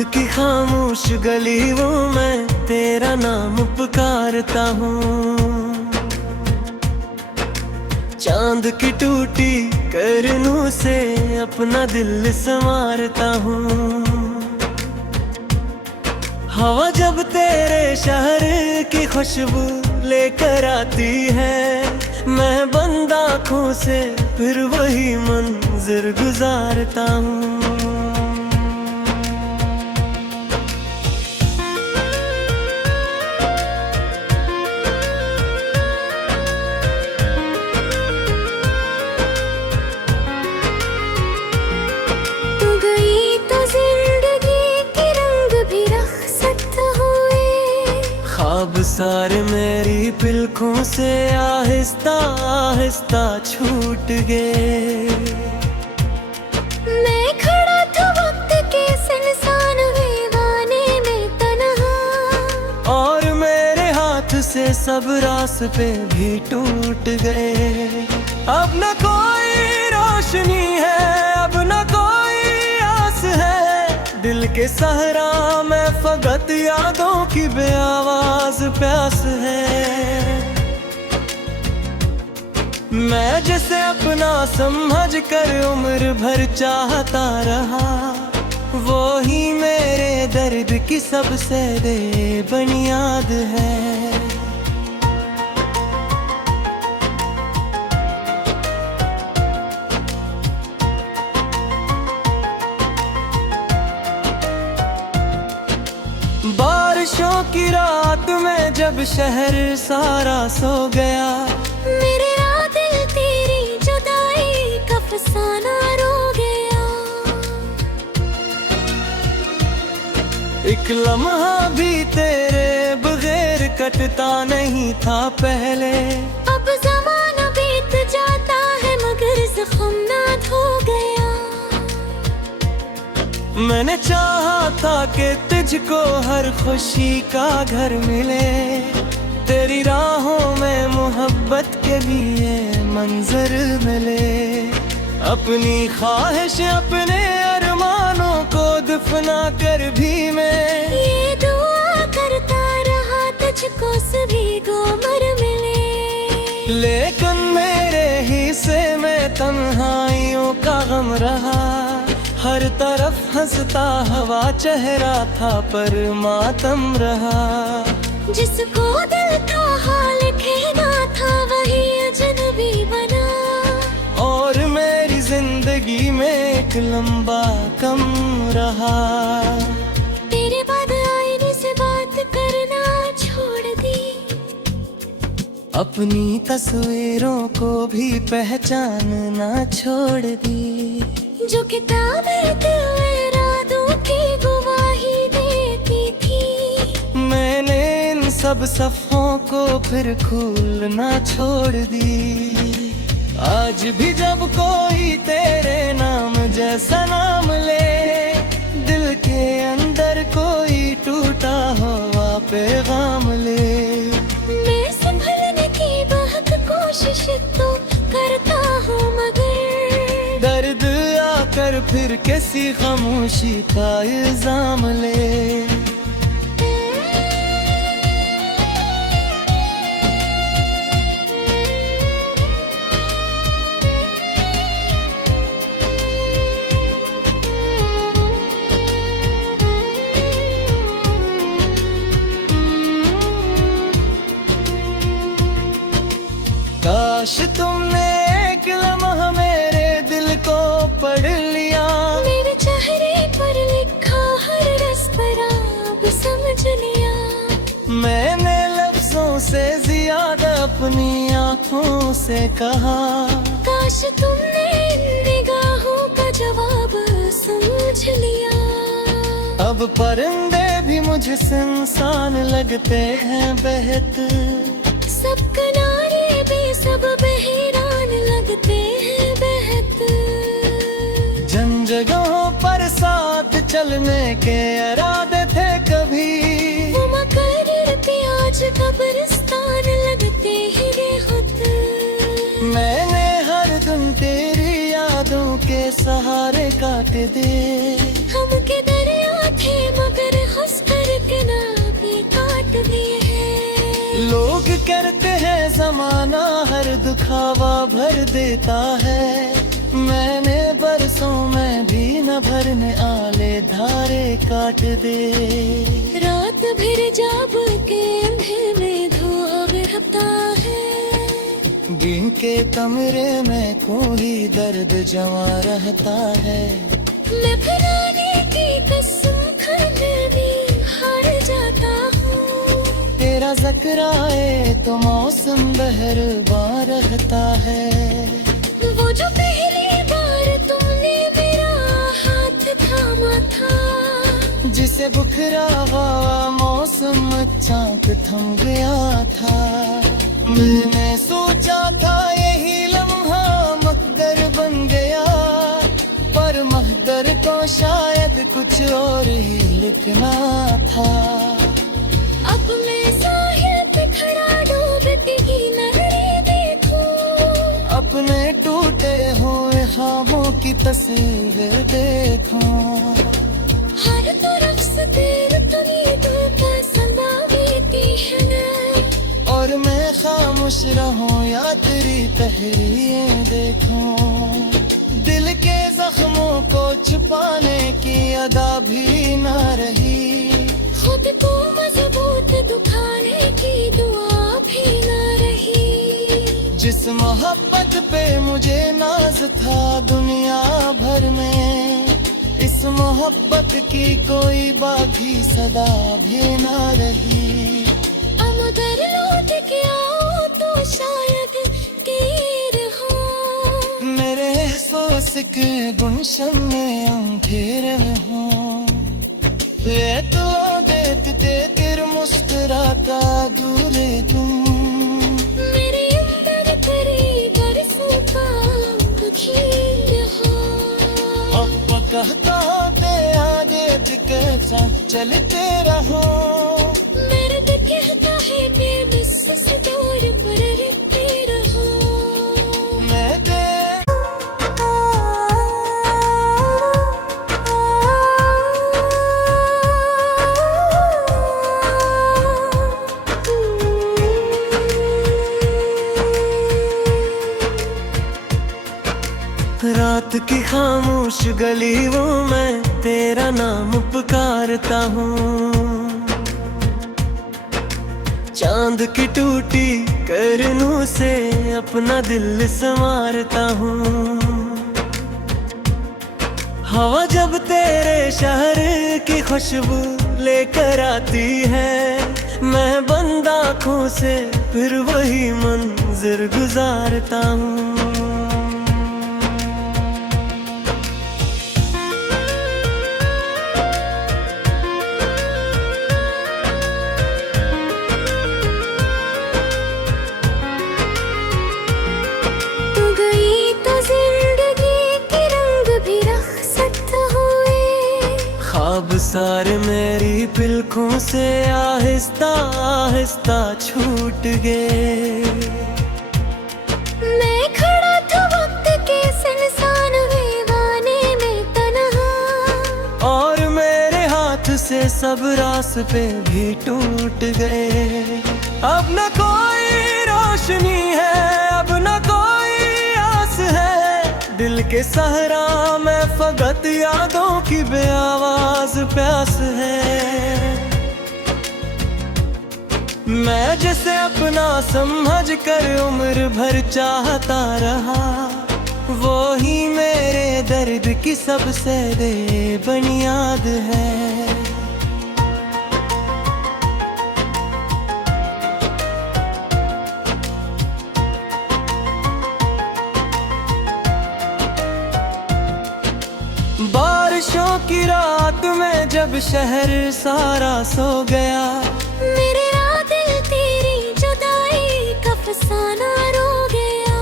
रात की खामोश गलियों में तेरा नाम पुकारता हूँ। चांद की टूटी करनों से अपना दिल संवारता हूँ। हवा जब तेरे शहर की खुशबू लेकर आती है, मैं बंद आँखों से फिर वही मंजर गुजारता हूँ। ख्वाब सारे मेरी पलकों से आहिस्ता आहिस्ता छूट गए। मैं खड़ा था वक्त के सुनसान वीराने में तन्हा, और मेरे हाथ से सब रास्ते भी टूट गए। अब न कोई रोशनी है, अब न कोई आस है, दिल के सहरा में फकत यादों की बेआवाज प्यास है। मैं जिसे अपना समझ कर उम्र भर चाहता रहा, वो ही मेरे दर्द की सबसे बेबुनियाद है। बारिशों की रात में जब शहर सारा सो गया, मेरे दिल तेरी जुदाई का फसाना रो गया। एक लम्हा भी तेरे बगैर कटता नहीं था पहले। अब ज़माना बीत जाता है मगर ज़ख्म ना धो गया। मैंने चाहा था कि तुझको हर खुशी का घर मिले, तेरी राहों में मोहब्बत के लिए मंजर मिले। अपनी ख्वाहिश अपने अरमानों को दफना कर भी मैं ये दुआ करता रहा तुझको सभी गोमर मिले। लेकिन मेरे हिस्से में तन्हाइयों का गम रहा। हर तरफ हंसता हवा चेहरा था पर मातम रहा। जिसको दिल का हाल कहना था वही अजनबी बना, और मेरी जिंदगी में एक लंबा कम रहा। तेरे बाद आईने से बात करना छोड़ दी, अपनी तस्वीरों को भी पहचानना छोड़ दी। जो किताबें दिल में रातों की गवाही देती थी, मैंने इन सब सफ़ों को फिर खोलना छोड़ दी। आज भी जब कोई तेरे नाम जैसा नाम ले, दिल के अंदर कोई टूटा हुआ पैगाम ले। मैं संभलने की बहुत कोशिश तो करता हूँ मगर दर्द आकर फिर किसी खामोशी का इल्जाम ले। काश तुमने एक लम्हा मेरे दिल को पढ़ लिया, मेरे चेहरे पर लिखा हर रस पर अब समझ लिया। मैंने लफ्जों से ज्यादा अपनी आँखों से कहा, काश तुमने इन निगाहों का जवाब समझ लिया। अब परिंदे भी मुझसे इंसान लगते हैं बेहतर, सब किनारे भी सब बहरान लगते हैं बेहतर। जिन जगहों पर साथ चलने के इरादे थे कभी, वो मकर प्याज कब्रिस्तान लगते हैं बेहतर। मैंने हर दिन तेरी यादों के सहारे काट दे। हम के दरिया थे जमाना हर दुखावा भर देता है। मैंने बरसों में भी न भरने आले धारे काट दे। रात भर जाब के अंधेरे में धुआं बहता है। गिन के कमरे में कोई दर्द जमा रहता है। मैं फराने की कसम खाने भी हार जाता हूँ। तेरा ज़िक्र आए तो मौसम बहरवा रहता है। वो जो पहली बार तुमने मेरा हाथ थामा था, जिसे बुखरा हुआ मौसम अचानक थम गया था। मैंने सोचा था यही लम्हा मकदर बन गया, पर मकदर को शायद कुछ और ही लिखना था। अब मैं साहिल पे खड़ा डूबती की नहरें देखूं। अपने टूटे हुए ख्वाबों की तस्वीर देखूं। हर तरफ से तेरे उम्मीदों का समा बीती है ना। और मैं खामोश रहूं या तेरी तहरीरें देखूं। दिल के जख्मों को छुपाने की अदा भी ना रही। खुद को मजबूत दुखाने की दुआ भी ना रही। जिस मोहब्बत पे मुझे नाज था दुनिया भर में, इस मोहब्बत की कोई बाकी सदा भी ना रही। अब अगर लौट के आओ तो शायद तीर हो। मेरे एहसास के गुलशन में अंधेरे हों। ये तो देखते तेरे मुस्कुराता दूर तुम। मेरे अंदर तेरी बरसों का बखीर हो। अब कहता ते आगे दिखता चलते रहो। मेरे दिल कहता है बेबस से दूर पर रहते रहो। मैं रात की खामोश गलियों में तेरा नाम पुकारता हूँ। चांद की टूटी करनों से अपना दिल संवारता हूँ। हवा जब तेरे शहर की खुशबू लेकर आती है, मैं बंद आँखों से फिर वही मंजर गुजारता हूँ। ख्वाब सारे मेरी पलकों से आहिस्ता आहिस्ता छूट गए। मैं खड़ा था वक्त के सुनसान वीराने में तन्हा, और मेरे हाथ से सब रास्ते भी टूट गए। अब न कोई रोशनी है, अब न कोई आस है। दिल के सहरा में फकत यादों की बेआवाज प्यास है। मैं जिसे अपना समझ कर उम्र भर चाहता रहा, वो ही मेरे दर्द की सबसे बेबुनियाद है। बारिशों की रात में जब शहर सारा सो गया, मेरे दिल तेरी जुदाई का फसाना रो गया।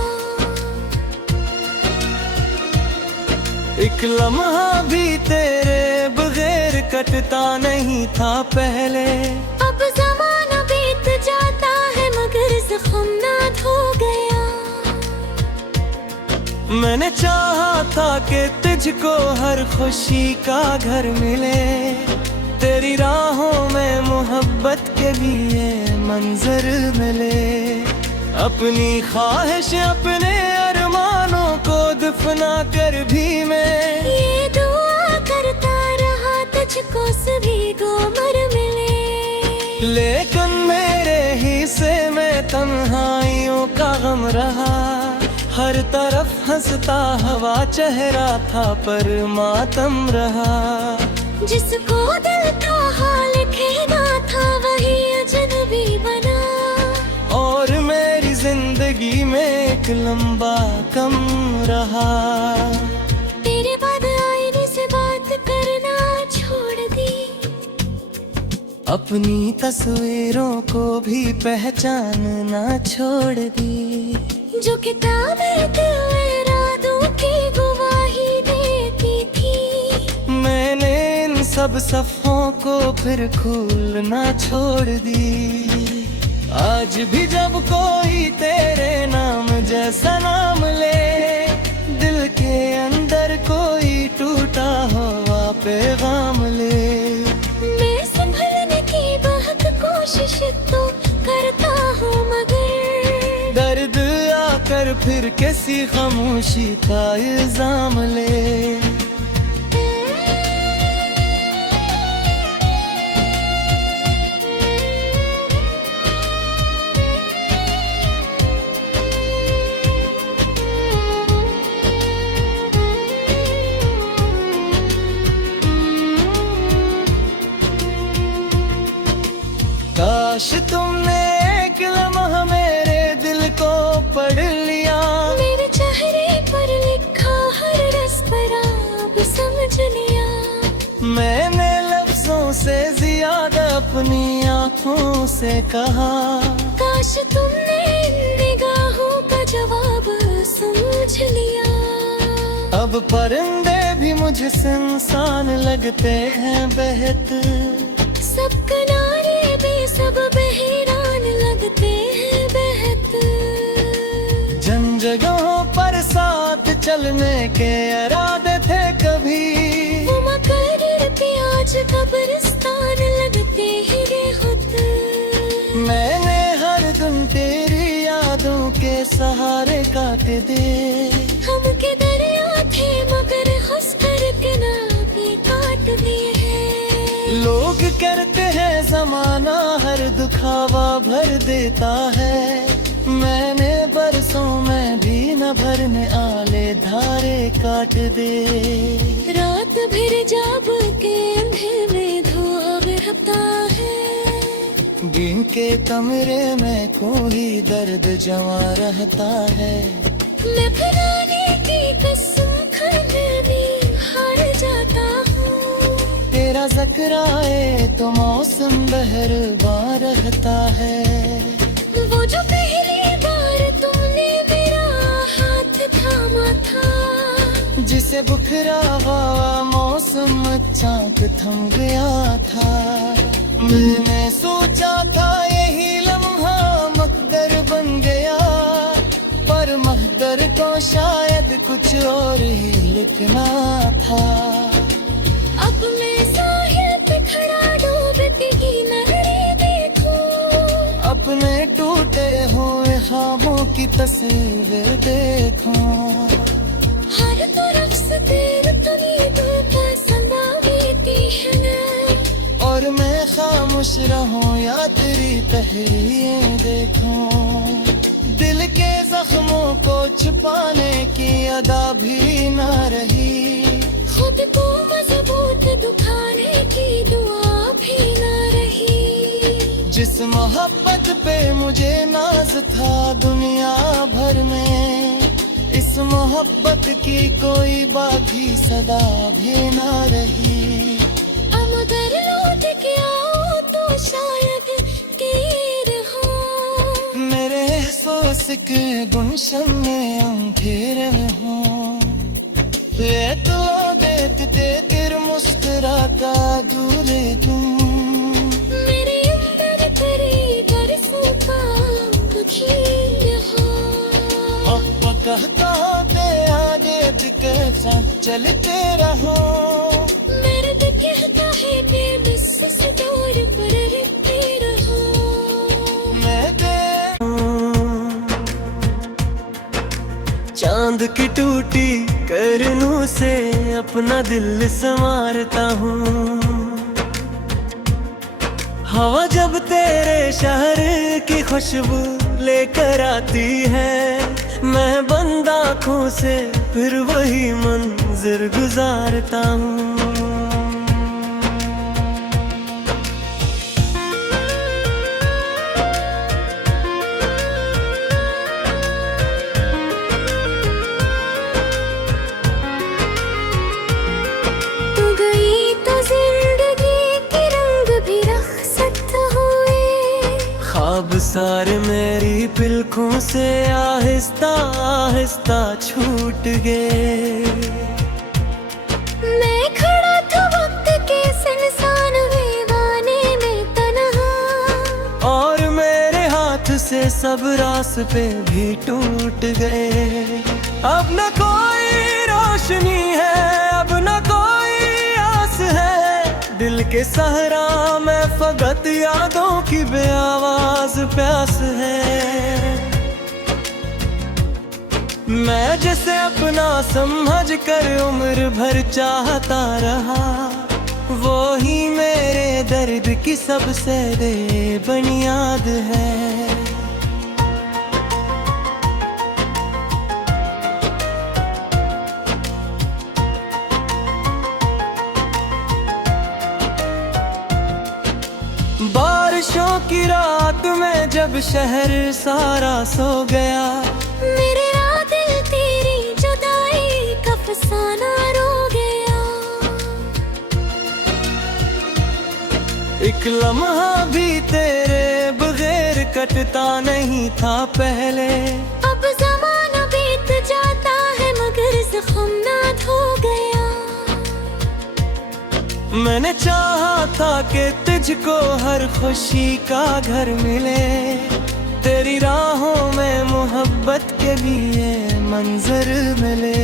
एक लम्हा भी तेरे बगैर कटता नहीं था पहले। अब ज़माना बीत जाता है मगर ज़ख्म ना धो गया। मैंने चाहा था कि तुझको हर खुशी का घर मिले, तेरी राहों में मोहब्बत के भी ये मंजर मिले। अपनी ख्वाहिश अपने अरमानों को दफना कर भी मैं ये दुआ करता रहा तुझको सभी को मर मिले। लेकिन मेरे हिस्से में तन्हाइयों का गम रहा, हर तरफ हंसता हवा चेहरा था पर मातम रहा। जिसको दिल का हाल कहना था वही अजनबी बना, और मेरी जिंदगी में एक लंबा कम रहा। तेरे बाद आईने से बात करना छोड़ दी, अपनी तस्वीरों को भी पहचानना छोड़ दी। जो किताबें दिल इरादों की गवाही देती थी, मैंने इन सब सफ़ों को फिर खोलना छोड़ दी। आज भी जब कोई तेरे नाम जैसा नाम ले, दिल के अंदर कोई टूटा हुआ पैगाम ले। मैं संभलने की बहुत कोशिश तो करता हूँ मगर दर्द आकर फिर किसी खामोशी का इल्जाम ले। काश तुमने एक लम्हा मेरे दिल को पढ़ लिया, मेरे चेहरे पर लिखा हर रस्ता अब समझ लिया। मैंने लफ्जों से ज्यादा अपनी आँखों से कहा, काश तुमने इन निगाहों का जवाब समझ लिया। अब परिंदे भी मुझसे इंसान लगते हैं बेहतर, सब किनारे भी सब बहरान लगते हैं बेहतर। जिन जगहों पर साथ चलने के इरादे थे कभी, वो मकर प्याज कब्रिस्तान लगते ही बेखुद। मैंने हर दिन तेरी यादों के सहारे काट दे। हम के दरिया थे मगर खुश करके नापे काट दिए हैं। लोग करते हैं जमाना हर दुखावा भर देता है, मैंने बरसों में भी न भरने आले धारे काट दे। रात भर जाब के अंधेरे में धुआं बहता है, दिन के कमरे में कोई दर्द जमा रहता है। मैं पुराने की कसम खाने भी हार जाता हूँ। तेरा ज़िक्र आए तो मौसम बहरबा रहता है। वो जो पहली बार तुमने मेरा हाथ थामा था, जिसे बुखरा हुआ मौसम अचानक थम गया था। मैंने सोचा था यही लम्हा मकदर बन गया, पर मकदर को शायद कुछ और ही लिखना था। अब मैं साहिल पे खड़ा डूबती नहरें देखूं, अपने टूटे हुए ख्वाबों की तस्वीर देखूं। हर तरफ से तेरे उम्मीदों का समा बीती है ना, और मैं खामोश रहूं या तेरी तहरीरें देखूं। दिल के जख्मों को छुपाने की अदा भी ना रही, खुद को मजबूत दुखाने की दुआ भी ना रही। जिस मोहब्बत पे मुझे नाज था दुनिया भर में, इस मोहब्बत की कोई बाकी सदा भी ना रही। अब उधर लौट के आओ तो शायद तीर हो, मेरे एहसास के गुलशन में अंधेरे हों। ये तो देखते तेर मुस्कुराता दूरे तुम, मेरे अंदर तेरी बरसों का बखीर हो। अब कहता ते आगे के साथ चलते रहो। दर्द कहता है बेबस से दूर पर रहते रहो। मैं चांद की टूटी करनों से अपना दिल संवारता हूँ। हवा जब तेरे शहर की खुशबू लेकर आती है, मैं बंद आँखों से फिर वही मंजिर गुजारता हूँ। ख्वाब सारे मेरी पलकों से आहिस्ता आहिस्ता छूट गए। मैं खड़ा था वक्त के सुनसान वीराने में तन्हा, और मेरे हाथ से सब रास्ते भी टूट गए। अब न कोई रोशनी है, अब न कोई आस है, दिल के सहरा में फकत यादों की बेआवाज प्यास है। मैं जिसे अपना समझ कर उम्र भर चाहता रहा, वो ही मेरे दर्द की सबसे बुनियाद है। बारिशों की रात में जब शहर सारा सो गया, मेरे दिल तेरी जुदाई का फसाना रो गया। एक लम्हा भी तेरे बगैर कटता नहीं था पहले। अब ज़माना बीत जाता है मगर ज़ख्म ना धो गया। मैंने चाहा था कि तुझको हर खुशी का घर मिले, तेरी राहों में मोहब्बत के लिए मंजर मिले।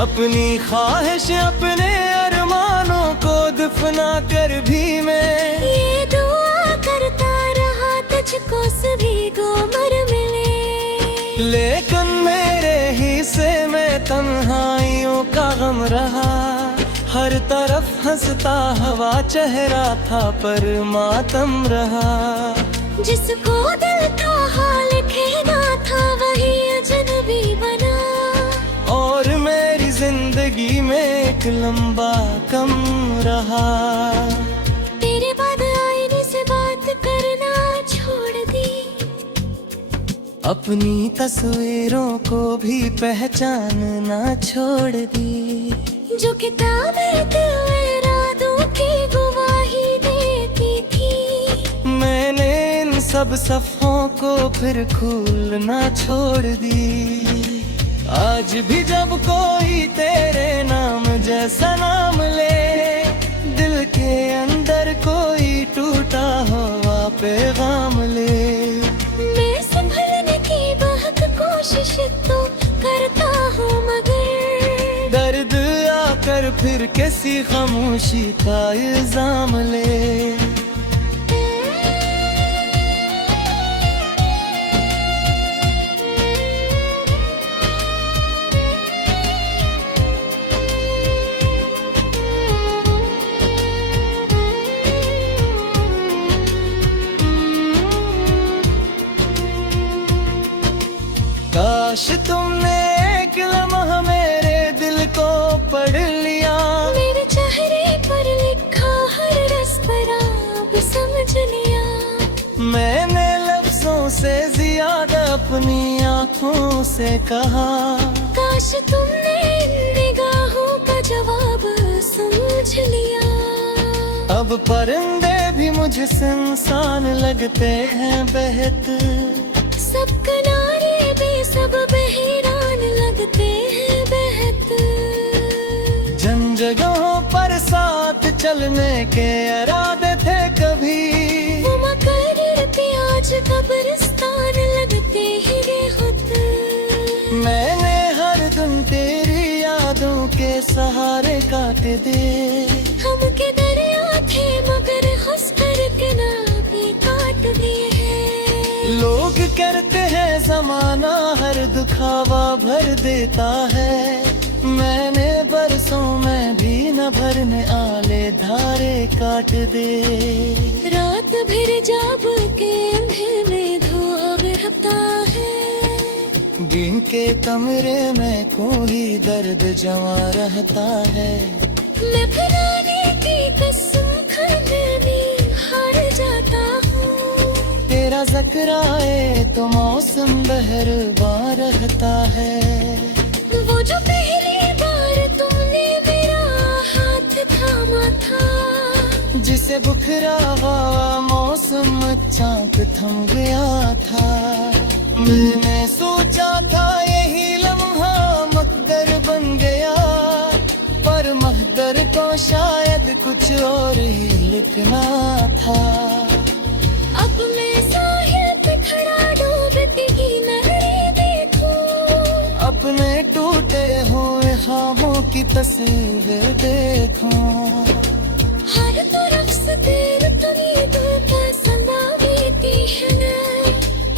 अपनी ख्वाहिश अपने अरमानों को दफना कर भी मैं ये दुआ करता रहा तुझको सभी गोमर मिले। लेकिन मेरे हिस्से में तन्हाइयों का गम रहा, हर तरफ हंसता हवा चेहरा था पर मातम रहा। जिसको दिल का हाल कहना था वही अजनबी बना, और मेरी जिंदगी में एक लंबा कम रहा। तेरे बाद आईने से बात करना छोड़ दी, अपनी तस्वीरों को भी पहचानना छोड़ दी। जो किताबें दिल में रातों की गवाही देती थी, मैंने इन सब सफ़ों को फिर खोलना छोड़ दी। आज भी जब कोई तेरे नाम जैसा नाम ले, दिल के अंदर कोई टूटा हुआ पैगाम ले। मैं संभलने की बहुत कोशिश तो करता हूँ मगर दर्द आकर फिर किसी खामोशी का इल्जाम ले। काश तुमने एक लम्हा मेरे दिल को पढ़ लिया, मेरे चेहरे पर लिखा हर रस्ता अब समझ लिया। मैंने लफ्जों से ज्यादा अपनी आँखों से कहा, काश तुमने इन निगाहों का जवाब समझ लिया। अब परिंदे भी मुझसे इंसान लगते हैं बेहतर, सब किनारे भी सब बहरान लगते हैं बेहतर। जिन जगहों पर साथ चलने के इरादे थे कभी, वो मकर प्याज कब्रिस्तान लगते ही होते। मैंने हर दिन तेरी यादों के सहारे काट दे। हम के दरिया थे मगर हंस कर के ना भी काट दिए हैं। लोग करते हैं जमाना हर दुखावा भर देता है। मैंने बरसों में भी न भरने आले धारे काट दे। रात भर जाग के अंधेरे में धुआं बहता है। दिन के कमरे में कोई दर्द जमा रहता है। मैं पुराने की कसम खाने में हार जाता हूँ। तेरा ज़िक्र आए तो मौसम बहरवा रहता है। वो जो पहली बार तुमने मेरा हाथ थामा था, जिसे बुखरा हुआ मौसम चाक थम गया था। मैंने सोचा था यही लम्हा मकदर बन गया, पर मकदर को शायद कुछ और ही लिखना था। अब मैं साहिल पे खड़ा डूबती की नहरें देखूं। अपने टूटे हुए ख्वाबों की तस्वीर देखूं। हर तरफ से तेरी उम्मीदों का संभावती है,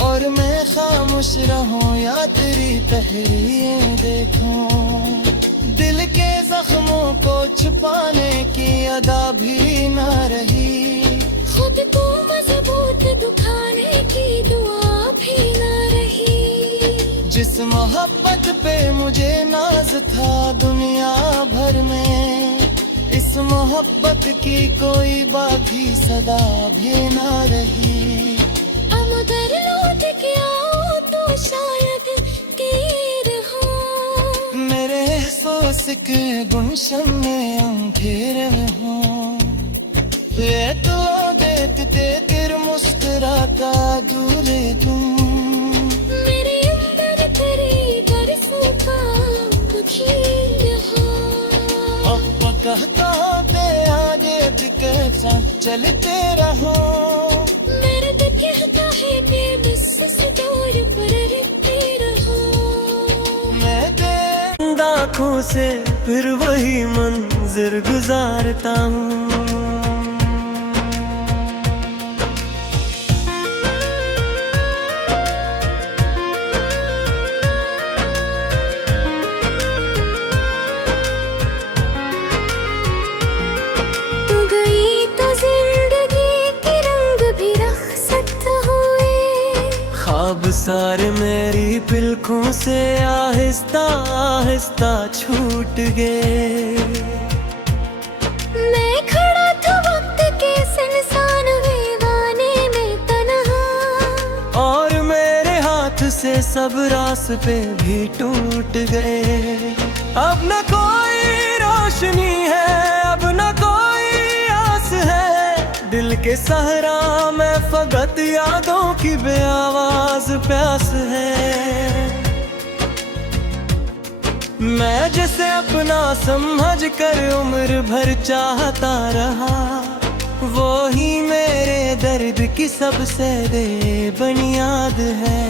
और मैं खामोश रहूं या तेरी तहरीरें देखूं। दिल के जख्मों को छुपाने की अदा भी ना रही। खुद को मजबूत दुखाने की दुआ भी ना रही। जिस मोहब्बत पे मुझे नाज था दुनिया भर में, इस मोहब्बत की कोई बाकी सदा भी ना रही। अब अगर लौट के आओ तो शायद तीर हो। मेरे एहसास के गुलशन में अंधेरे हों। ये तो देखते तेरे मुस्कुराता दूरे तुम। मेरे अंदर तेरी बरसों का बखीर हो। अब कहता ते आगे दिखे चलते रहो। मेरे दिल कहता है बेबस से दूर पर रहते रहो। मैं तेरी आँखों से फिर वही मंजर गुजारता हूँ। ख्वाब सारे मेरी पलकों से आहिस्ता आहिस्ता छूट गए। मैं खड़ा था वक्त के सुनसान वीराने में तन्हा, और मेरे हाथ से सब रास्ते भी टूट गए। अब न कोई रोशनी है, अब न कोई आस है। दिल के सहरा में फकत यादों की बेआवाज प्यास है। मैं जिसे अपना समझ कर उम्र भर चाहता रहा, वो ही मेरे दर्द की सबसे बेबुनियाद है।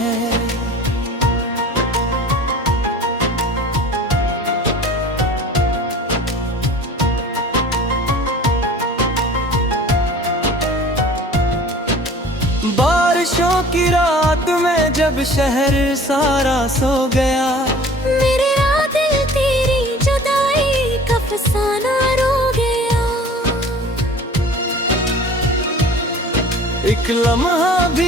बारिशों की रात में जब शहर सारा सो गया, मेरे दिल तेरी जुदाई का फसाना रो गया। एक लम्हा भी